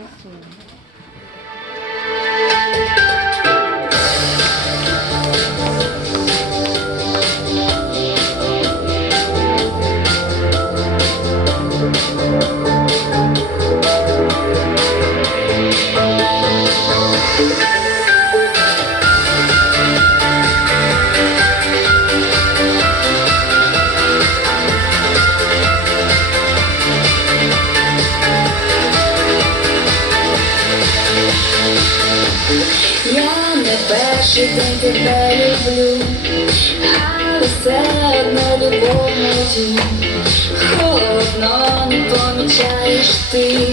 吓 Я не перший день тебе люблю, але все одно любов молоді, холодно не помічаєш ти,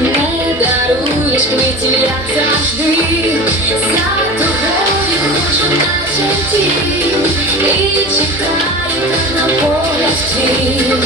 не даруєш квітів, як завжди, за тобою хочу наче ті, і чекаю на погляд твій.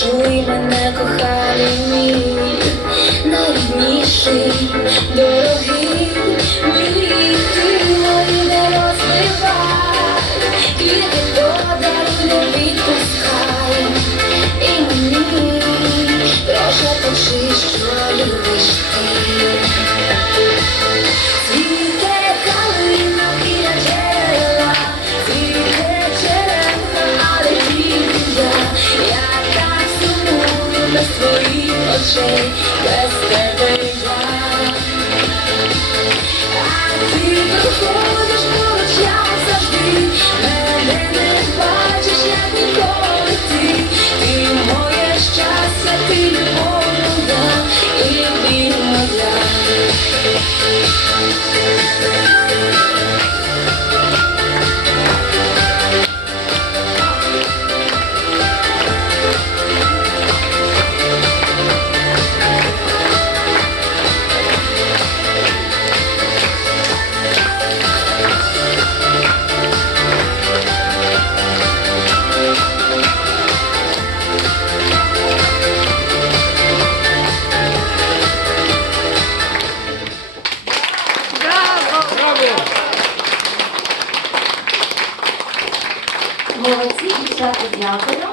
Чуй мене, коханий мій. yesterday. Молодці, дівчата, дякую.